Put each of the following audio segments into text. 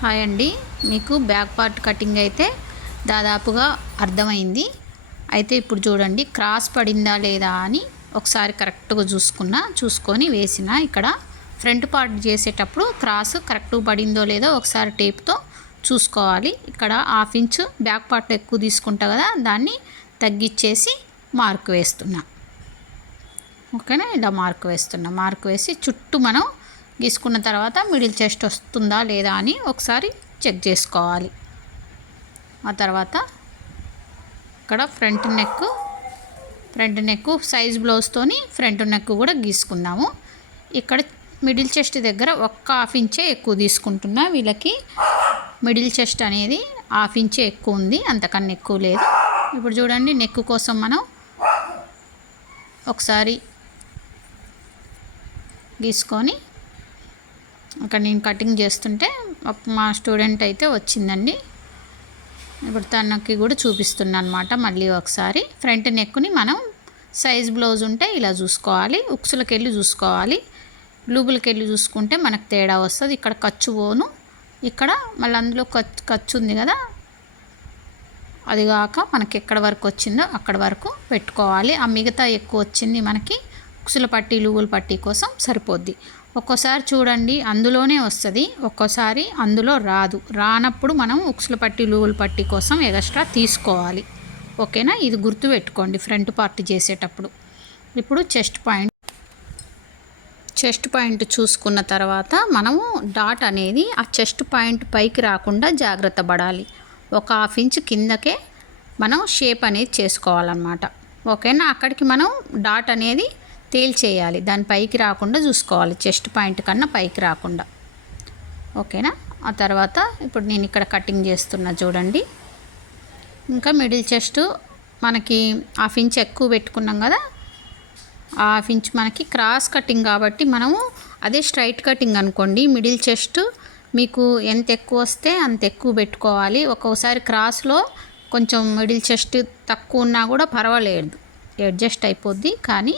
Hi అండి. మీకు back part cutting అయితే దాదాపుగా అర్థమైంది. అయితే ఇప్పుడు చూడండి క్రాస్ పడిందా లేదా అని ఒకసారి కరెక్ట్గా చూసుకున్నా చూసుకొని వేసిన ఇక్కడ ఫ్రంట్ పార్ట్ చేసేటప్పుడు క్రాస్ కరెక్ట్గా పడిందో లేదో ఒకసారి టేప్తో చూసుకోవాలి. ఇక్కడ హాఫ్ ఇంచ్ బ్యాక్ పార్ట్ ఎక్కువ తీసుకుంటా కదా దాన్ని తగ్గించేసి మార్క్ వేస్తున్నా. ఓకేనా? ఇలా మార్క్ వేస్తున్నా. మార్క్ వేసి చుట్టూ మనం గీసుకున్న తర్వాత మిడిల్ చెస్ట్ వస్తుందా లేదా అని ఒకసారి చెక్ చేసుకోవాలి. ఆ తర్వాత ఇక్కడ front neck front neck size బ్లౌజ్తోని front neck కూడా గీసుకుందాము. ఇక్కడ మిడిల్ చెస్ట్ దగ్గర ఒక్క హాఫ్ ఇంచే ఎక్కువ తీసుకుంటున్నా. వీళ్ళకి మిడిల్ చెస్ట్ అనేది హాఫ్ ఇంచే ఎక్కువ ఉంది అంతకన్నా ఎక్కువ లేదు. ఇప్పుడు చూడండి నెక్ కోసం మనం ఒకసారి గీసుకొని అక్కడ నేను కటింగ్ చేస్తుంటే మా స్టూడెంట్ అయితే వచ్చిందండి. ఇప్పుడు తనకి కూడా చూపిస్తున్నాను అనమాట మళ్ళీ ఒకసారి. ఫ్రంట్ నెక్కుని మనం సైజ్ బ్లౌజ్ ఉంటే ఇలా చూసుకోవాలి. ఉక్సులకి వెళ్ళి చూసుకోవాలి. లూబులకి వెళ్ళి చూసుకుంటే మనకు తేడా వస్తుంది. ఇక్కడ ఖర్చు పోను. ఇక్కడ మళ్ళీ అందులో ఖర్చు ఖర్చు ఉంది కదా. అది కాక మనకి ఎక్కడ వరకు వచ్చిందో అక్కడ వరకు పెట్టుకోవాలి. ఆ మిగతా ఎక్కువ వచ్చింది మనకి ఉక్సుల పట్టి లూగుల పట్టి కోసం సరిపోద్ది. ఒక్కోసారి చూడండి అందులోనే వస్తుంది. ఒక్కోసారి అందులో రాదు. రానప్పుడు మనం ఉక్సులు పట్టి లూలు పట్టి కోసం ఎక్స్ట్రా తీసుకోవాలి. ఓకేనా? ఇది గుర్తు పెట్టుకోండి ఫ్రంట్ పార్ట్ చేసేటప్పుడు. ఇప్పుడు చెస్ట్ పాయింట్. చెస్ట్ పాయింట్ చూసుకున్న తర్వాత మనము డాట్ అనేది ఆ చెస్ట్ పాయింట్ పైకి రాకుండా జాగ్రత్త పడాలి. ఒక హాఫ్ ఇంచ్ కిందకే మనం షేప్ అనేది చేసుకోవాలన్నమాట. ఓకేనా? అక్కడికి మనం డాట్ అనేది తేల్చేయాలి. దాని పైకి రాకుండా చూసుకోవాలి. చెస్ట్ పాయింట్ కన్నా పైకి రాకుండా. ఓకేనా? ఆ తర్వాత ఇప్పుడు నేను ఇక్కడ కటింగ్ చేస్తున్నా చూడండి. ఇంకా మిడిల్ చెస్ట్ మనకి హాఫ్ ఇంచ్ ఎక్కువ పెట్టుకున్నాం కదా? హాఫ్ ఇంచ్ మనకి క్రాస్ కటింగ్ కాబట్టి మనము అదే స్ట్రైట్ కటింగ్ అనుకోండి. మిడిల్ చెస్ట్ మీకు ఎంత ఎక్కువ వస్తే అంత ఎక్కువ పెట్టుకోవాలి. ఒక్కోసారి క్రాస్లో కొంచెం మిడిల్ చెస్ట్ తక్కువ ఉన్నా కూడా పర్వాలేదు. అడ్జస్ట్ అయిపోద్ది. కానీ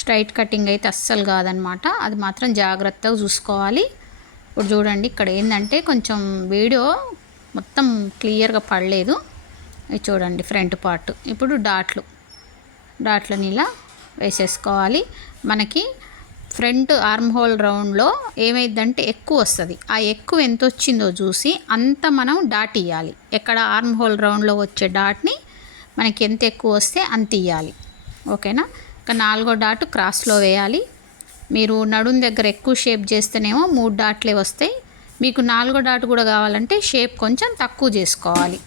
స్ట్రైట్ కటింగ్ అయితే అస్సలు కాదనమాట. అది మాత్రం జాగ్రత్తగా చూసుకోవాలి. ఇప్పుడు చూడండి ఇక్కడ ఏంటంటే కొంచెం వీడియో మొత్తం క్లియర్గా పడలేదు. ఇది చూడండి ఫ్రంట్ పార్ట్. ఇప్పుడు డాట్లు. డాట్లని ఇలా వేసేసుకోవాలి. మనకి ఫ్రంట్ ఆర్మ్ హోల్ రౌండ్లో ఏమైందంటే ఎక్కువ వస్తుంది. ఆ ఎక్కువ ఎంత వచ్చిందో చూసి అంత మనం డాట్ ఇవ్వాలి ఎక్కడ ఆర్మ్ హోల్ రౌండ్లో వచ్చే డాట్ని మనకి ఎంత ఎక్కువ వస్తే అంత ఇవ్వాలి ఓకేనా? ఒక నాలుగో డాట్ క్రాస్లో వేయాలి. మీరు నడుం దగ్గర ఎక్కువ షేప్ చేస్తేనేమో మూడు డాట్లే వస్తాయి. మీకు నాలుగో డాట్ కూడా కావాలంటే షేప్ కొంచెం తక్కువ చేసుకోవాలి.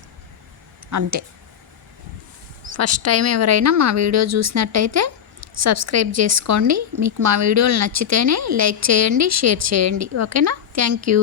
అంతే. ఫస్ట్ టైం ఎవరైనా మా వీడియో చూసినట్టయితే సబ్స్క్రైబ్ చేసుకోండి. మీకు మా వీడియోలు నచ్చితేనే లైక్ చేయండి షేర్ చేయండి. ఓకేనా? Thank you.